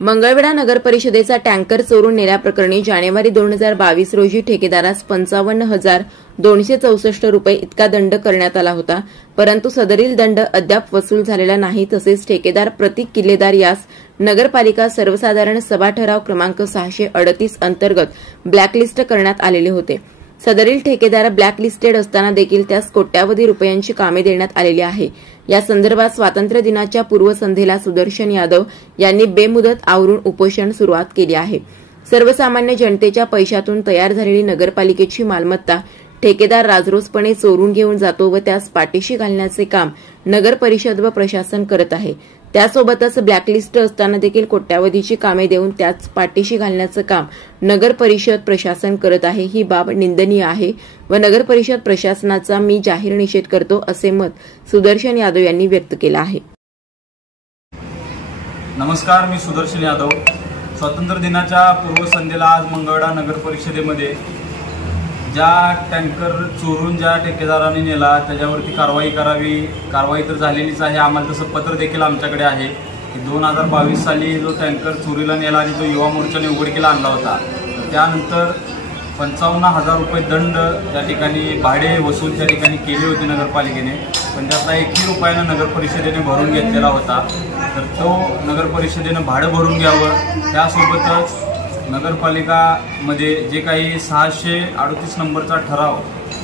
मंगळवेढा नगर परिषदेचा टँकर चोरून नेल्याप्रकरणी जानेवारी 2022 रोजी ठेकेदारास 55,264 रुपये इतका दंड करण्यात आला होता, परंतु सदरील दंड अद्याप वसूल झालेला नाही। तसेच ठेकेदार प्रतीक किल्लेदार यास नगरपालिका सर्वसाधारण सभा ठराव क्रमांक 638 अंतर्गत ब्लॅकलिस्ट करण्यात आलेले होते। सदरील ठेकेदार ब्लॅकलिस्टेड असताना देखील त्यास कोट्यावधी रुपयांची कामे देण्यात आलेली आहे। या संदर्भात स्वातंत्र्य दिनाच्या पूर्वसंध्येला सुदर्शन यादव यांनी बेमुदत आवरून उपोषण सुरुवात केली आहे। सर्वसामान्य जनतेच्या पैशातून तयार झालेली नगरपालिकेची मालमत्ता ठेकेदार राजरोसपणे चोरून घेऊन जातो व त्यास पाठीशी घालण्याचे काम नगर परिषद व प्रशासन करत आहे। त्यासोबतच ब्लॅकलिस्ट असताना देखील कोट्यावधीची कामे देऊन त्याच पाठीशी घालण्याचे काम नगर परिषद प्रशासन करत आहे। ही बाब निंदनीय आहे व नगर परिषद प्रशासनाचा मी जाहीर निषेध करतो, असे मत सुदर्शन यादव यांनी व्यक्त केले आहे। नमस्कार, मी सुदर्शन यादव। स्वातंत्र्य दिनाच्या पूर्वसंध्येला आज मंगळवेढा नगर परिषदेमध्ये ज्या टँकर चोरून ज्या ठेकेदाराने नेला त्याच्यावरती कारवाई करावी, कारवाई तर झालेलीच आहे। आम्हाला तसं पत्र देखील आमच्याकडे आहे की 2022 साली जो टँकर चोरीला नेला आणि तो युवा मोर्चाने उघडकीला आणला होता, त्यानंतर 55,000 रुपये दंड त्या ठिकाणी भाडे वसूल त्या ठिकाणी केले होते नगरपालिकेने, पण त्यातला 1 रुपयानं नगर परिषदेने भरून घेतलेला होता। तर तो नगर परिषदेने भाडं भरून घ्यावं, त्यासोबतच नगरपालिकामध्ये जे काही 638 नंबरचा ठराव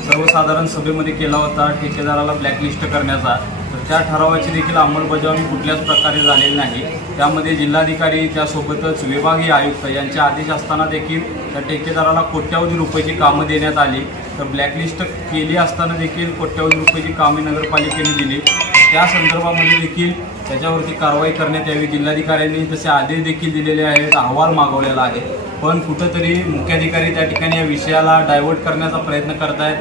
सर्वसाधारण सभेमध्ये केला होता ठेकेदाराला ब्लॅकलिस्ट करण्याचा, तर त्या ठरावाची देखील अंमलबजावणी कुठल्याच प्रकारे झालेली नाही। त्यामध्ये जिल्हाधिकारी त्यासोबतच विभागीय आयुक्त यांचे आदेश असताना देखील त्या ठेकेदाराला कोट्यावधी रुपयाची कामं देण्यात आली। तर ब्लॅकलिस्ट केली असताना देखील कोट्यावधी रुपयाची कामे नगरपालिकेने दिली। त्या संदर्भामध्ये देखील त्याच्यावरती कारवाई करण्यात यावी, जिल्हाधिकाऱ्यांनी तसे आदेश देखील दिलेले आहेत, अहवाल मागवलेला आहे। पण कुठंतरी मुख्याधिकारी त्या ठिकाणी या विषयाला डायव्हर्ट करण्याचा प्रयत्न करत आहेत।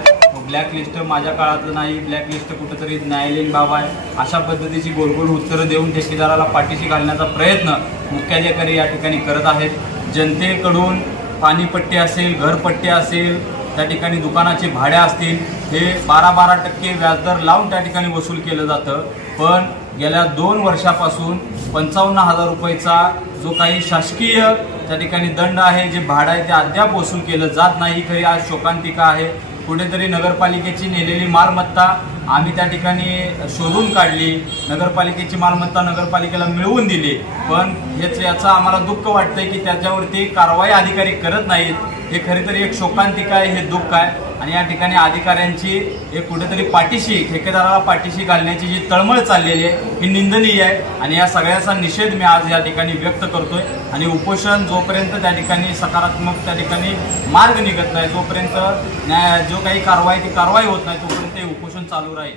ब्लॅकलिस्ट माझ्या काळातलं नाही, ब्लॅकलिस्ट कुठंतरी न्यायालयीन बाब आहे, अशा पद्धतीची गोलगोल उत्तरं देऊन ठेकेदाराला पाठीशी घालण्याचा प्रयत्न मुख्याधिकारी या ठिकाणी करत आहेत। जनतेकडून पाणीपट्टी असेल, घरपट्टी असेल, त्या ठिकाणी दुकानाचे भाडे असतील, हे 12% व्याजदर लावून त्या ठिकाणी वसूल केलं जातं। पण गेल्या 2 वर्षापासून 55,000 रुपयाचा जो काही शासकीय त्या ठिकाणी दंड आहे, जे भाडं आहे, ते अद्याप वसूल केलं जात नाही। खरी आज शोकांतिका आहे। कुठेतरी नगरपालिकेची नेलेली मालमत्ता आम्ही त्या ठिकाणी शोधून काढली, नगरपालिकेची मालमत्ता नगरपालिकेला मिळवून दिली, पण याचं आम्हाला दुःख वाटतंय की त्याच्यावरती कारवाई अधिकारी करत नाहीत। हे खरीतरी एक शोकांतिका आहे, हे दुःख आहे। आणि या ठिकाणी अधिकाऱ्यांची एक कुठेतरी पाठीशी ठेकेदाराला पाठीशी घालण्याची जी तळमळ चाललेली आहे ही निंदनीय आहे। आणि या सगळ्याचा निषेध मी आज या ठिकाणी व्यक्त करतोय। आणि उपोषण जोपर्यंत त्या ठिकाणी सकारात्मक त्या ठिकाणी मार्ग निघत नाही, जोपर्यंत जो काही कारवाई ती कारवाई होत नाही, तोपर्यंत हे उपोषण चालू राहील।